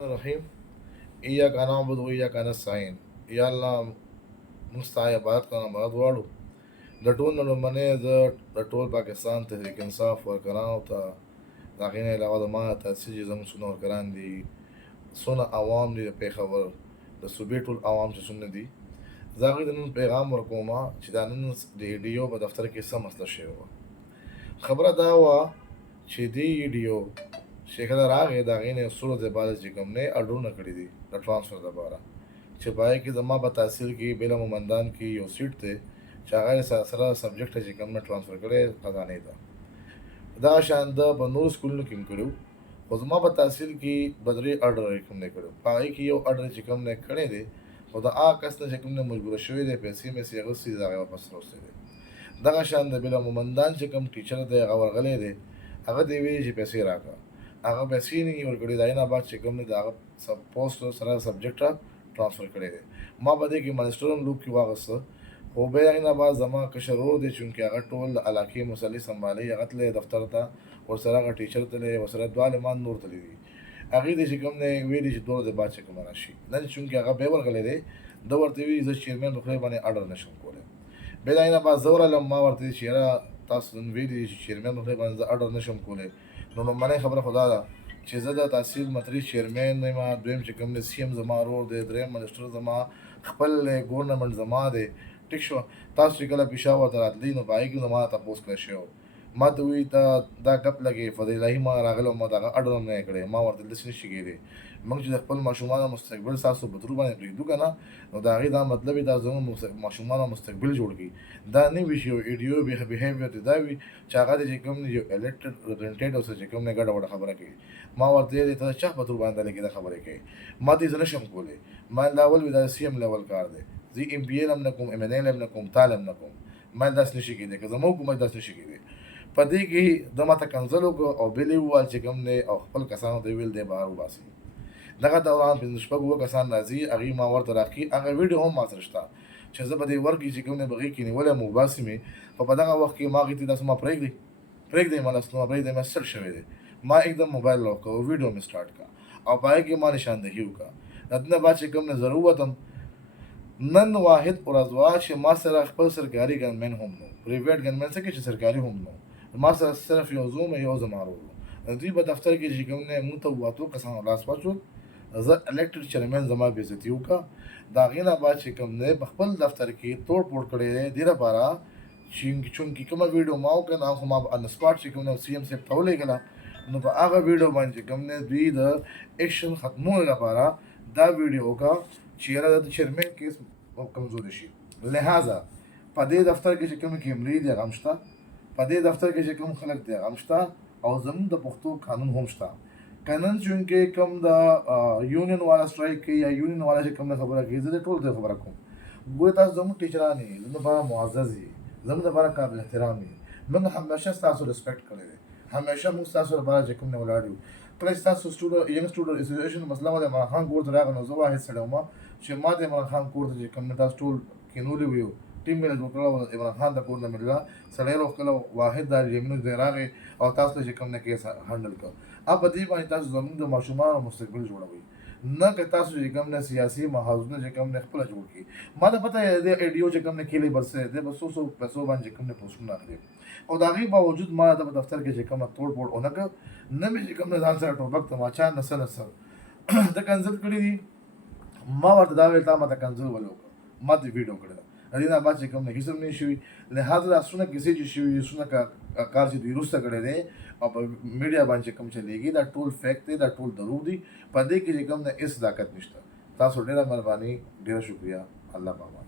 الرحیم ایاک نعبد و ایاک نستعین. یا الله موږ ستا عبادت کوو، عبادت غواړو. د ټول نه لومړنی زه د ټول پاکستان تحریک انصاف ورکرانو ته د هغې نه علاوه د ما تاسیس چې زموږ څونه ورکران دي، څونه عوام دي د پېښور د صوبې ټول عوام چې څونه دي، زه هغوی ته نن پیغام ورکوم چې دا نن د ایډیو په دفتر کې څه مسله شوې وه. خبره دا وه چې دې ایډیو چې کله راغی د هغې نه یو څو ورځې بعد چې کوم نه اډرونه کړي دي د ټرانسفر دپاره، چې په هغې کې زما په تحصیل کې بېله مومندان کې یو سیټ دی چې هغه یې سره سبجیکټ چې کوم نه ټرانسفر کړی خزانې ته. دغه شان ده په نورو سکولونو کې هم کړي، خو زما په تحصیل کې به درې اډر یې کوم نه کړي. په هغې کې یو اډر چې کوم نه کړی دی، خو د هغه کس نه چې کوم نه مجبوره شوی دی، پیسې مېسې اخیستې دي، د هغې واپس راوستی دی. دغه شان د بېله مومندان چې کوم ټیچر دی هغه ورغلی دی، هغه دې ویلي چې پیسې راکړه، هغه پیسې نه یې ورکړي. د هغې نه بعد چې کوم دی د هغه پوسټ سره سبجیکټ ټرانسفر کړی دی. ما په دې کې مانسټر هم لوب کې واخیسته، خو بیا د هغې نه بعد زما کشر ورور دی چونکې هغه ټول د علاقې مسلې سنبالي، هغه تللی دفتر ته، ورسره هغه ټیچر تللی، ورسره دوه عالمان نور تللي دي. هغې دې چې کوم دی ویلي چې 2 ورځې بعد چې کومه راشي. نن چونکې هغه بیا ورغلی دی، ده ورته ویلي زه چیرمین په خولې باندې اډر نشم کولی. بیا د هغې نه بعد زه ورغلم، ما ورته ویلي چې یاره تاسو نن ویلي چې چیرمین په خولې باندې زه اډر نشم کولی. نو لومړنۍ خبره خو دا ده چې زه د تحصیل متري چیرمین نه یم، دویم چې کوم دی سی ایم زما ورور دی، دریم منسټر زما خپل ګورنمنټ زما دی. ټیک شو، تاسو چې کله پېښور ته راتلئ نو په هغې کې زما تپوس کړی شوی و. ما ته وایي ته دا ګپ لګې فضل الهي ما راغلی وم، ما د هغه اډر هم نه یې کړی. ما ورته داسې نشي کېدی، موږ چې د خپل ماشومانو مستقبل ستاسو په ترو باندې پرېږدو که نه، نو د هغې دا مطلب یې دا زموږ ماشومانو مستقبل جوړ کړي. دا نه وي چې یو ایډیو بیهیویر دی، دا وي چې هغه دی چې کوم یو الیکټډ ریپرزنټیټیو سره چې کوم نه ګډه وډه خبره کوي. ما ورته ویلي ته د چا په ترو باندې دا خبرې کوي، ما ته یې زه نشم کولی. ما دا اول وي دا د سی ایم لیول کار دی، زه ایم پي ایل هم نه کوم، ایم این ایل هم نه کوم، تال هم نه کوم. ما داسې نشي کېدی، که زما حکومت داسې نشي کېدی. په دې کې ده ماته کنځل وکړو او بل یې وویل چې کوم دی او خپل کسانو ته یې ویل دی بهر وباسي. دغه دوران 5-6 کسان راځي، هغې ما ورته راښکي، هغه ویډیو هم ما سره شته چې زه په دې ورګ کې چې کوم دی بغې کې نیولی یم وباسي مې، خو په دغه وخت کې ما هغې ته داسې ما پرېږدئ ما لاسونه پرېږدئ ما سټ شوی دی. ما एकदम موبایل لاک کړ او ویډیو مې سټارټ کړه او په هغې کې ما نشاندهي وکړه. د دې نه بعد چې کوم نه زه راووتم، نن واحد ورځ وه چې ما سره خپل سرکاري ګنمین هم نو، پرایویټ ګنمین څه کې چې سرکاري هم نو، ما سره صرف یو زوم یو زما ورور و. د دوی په دفتر کې چې کوم نه موږ ته 8 کسانو لاس واچول، زه الیکټډ چیرمین زما بېعزتي وکړه. د هغې نه بعد چې کوم دی په خپل دفتر کې توړ پوړ کړی دی دې لپاره چونکې کومه ویډیو ما وکړه نو خو ما په ان سپاټ چې کوم نه سی ایم صاحب ته ولېږله، نو په هغه ویډیو باندې چې کوم دی دوی د ایکشن ختمولو لپاره دا ویډیو وکړه چې یاره د چیرمین کیس کمزوري شي. لہذا په دې دفتر کې چې کوم کیمرې دي هغه هم شته، په دې دفتر کې چې کوم خلک دي هغه هم شته، او زموږ د پښتو قانون هم شته. قانون چونکې کوم د یونین والا سټرایک کوي یا یونین والا چې کوم خبره کوي، زه ټول ته خبره کوم. ګورې تاسو زموږ ټیچران یې، زموږ لپاره معزز یې، زموږ لپاره قابل احترام یې. موږ همیشه ستاسو ریسپیکټ کړی دی، همیشه موږ ستاسو لپاره چې کوم نه ولاړ یو. کله چې ستاسو ینګ سټوډنټ اسوسییشن مسله وه د عمران خان کور ته راغی، نو زه واحد سړی وم چې ما د عمران خان کور ته چې کوم نه تاسو ټول کینولي وو، ټیم مې جوړ کړی و، عمران خان د کور نه مې لیده سړی راوښکله، واحد دا جمینو ځای راغی او تاسو ته چې کوم نه کیس هنډل کړ. اب په دې باندې تاسو زموږ د ماشومانو مستقبل جوړوئ، نه که تاسو چې کوم نه سیاسي محاذونه چې کوم نه خپله جوړ کړي. ما ته پته دی ایډیو چې کوم نه کیلی برسه دی به 100 پیسو باندې چې کوم نه پوسټونه اخلي، او د هغې باوجود ما د دفتر کې چې کوم توړ پوړ ونه کړ، نه مې چې کوم نه ځان سره ټوپک تماچا نسل د کنځل کړي دي. ما ورته دا ویل تا ما ته کنځل ولې وکړه، ما دې ویډیو کړی ده. د دې نه بعد چې کوم نه کیسه هم نه شوي، لہذا دا څونه کیسې چې شوي دي، څونه کار چې دوی وروسته کړی دی او په میډیا باندې چې کوم چلېږي دا ټول فیک دی، دا ټول دروغ دي. په دې کې چې کوم نه هېڅ صداقت نشته. تاسو ډېره مهرباني، ډېره شکریه. الله پامان.